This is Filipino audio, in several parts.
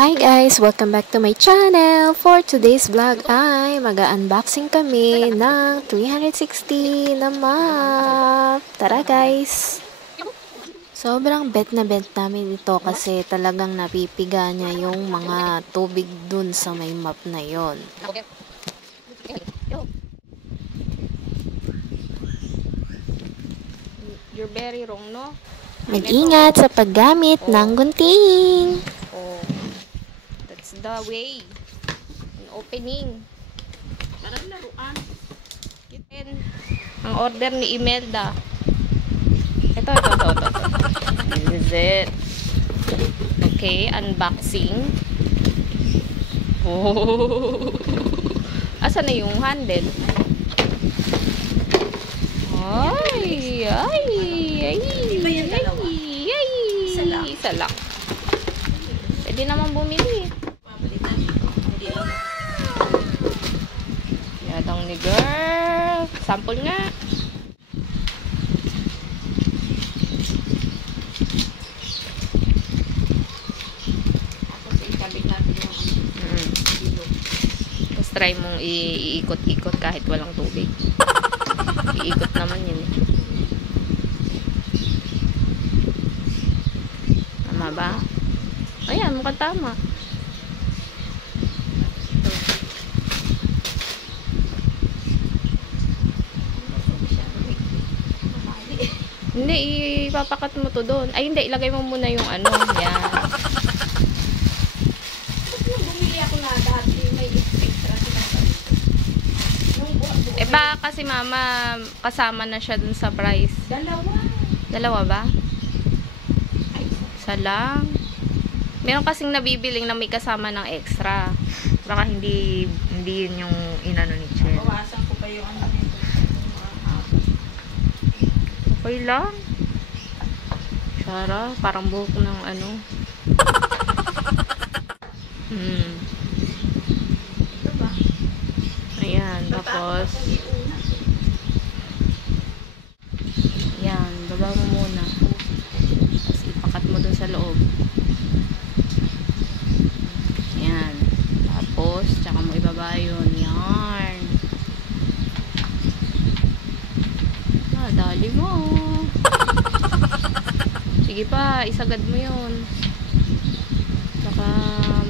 Hi guys! Welcome back to my channel! For today's vlog ay mag-unboxing kami ng 360 na mop. Tara guys! Sobrang bet na bet namin ito kasi talagang napipiga niya yung mga tubig dun sa may mop na yon. You're very wrong, no? Mag-ingat sa paggamit ng gunting! Oh, that's the way. An opening. Parang laruan. Ang order ni Imelda. Ito. This is it. Okay, unboxing. Oh. Asa na yung handle? Ay. Isa lang. Pwede naman bumili. Yadang ni girl. Sample nga. Tapos try mong iikot-ikot kahit walang tubig. Iikot naman yun eh. Tama ba? Ayan, mukhang tama. Hindi, ipapakat mo to doon. Ay, hindi, ilagay mo muna yung ano. Yan. Bumili ako na dati, may extra Eh ba, kasi mama, kasama na siya dun sa price. Dalawa ba? Isa lang. Meron kasing nabibiling na may kasama ng extra. Baka hindi yun yung inano ni Chen. Bawasan ko pa yung ano nito. Okay lang. Sara, parang buhok ng ano. Ito ba? Ayan, tapos yan, baba mo muna. Tapos ipakat mo dun sa loob. Yan. Tapos, tsaka mo ibaba yun. Yarn. Dali mo. Sige pa, isagad mo yun. Baka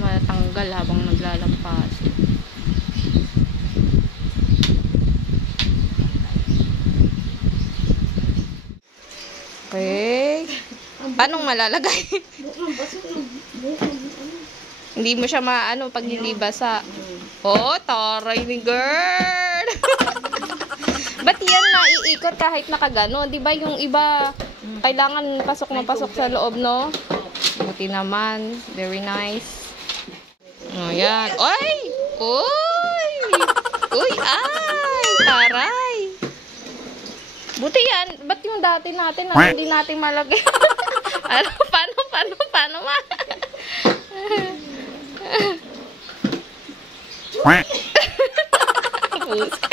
matanggal habang naglalampas. Okay. Paano malalagay? Hindi mo siya maano pag hindi basa. Oh, taray ni girl. Ba't yan na iikot kahit nakagano? Di ba yung iba kailangan pasok na pasok sa loob, no? Buti naman. Very nice. Oh, yan. Oy! Uy! Uy, ay! Taray! Buti yan. Ba't yung dati natin na hindi natin malagay? Ano? Paano ma? Puso.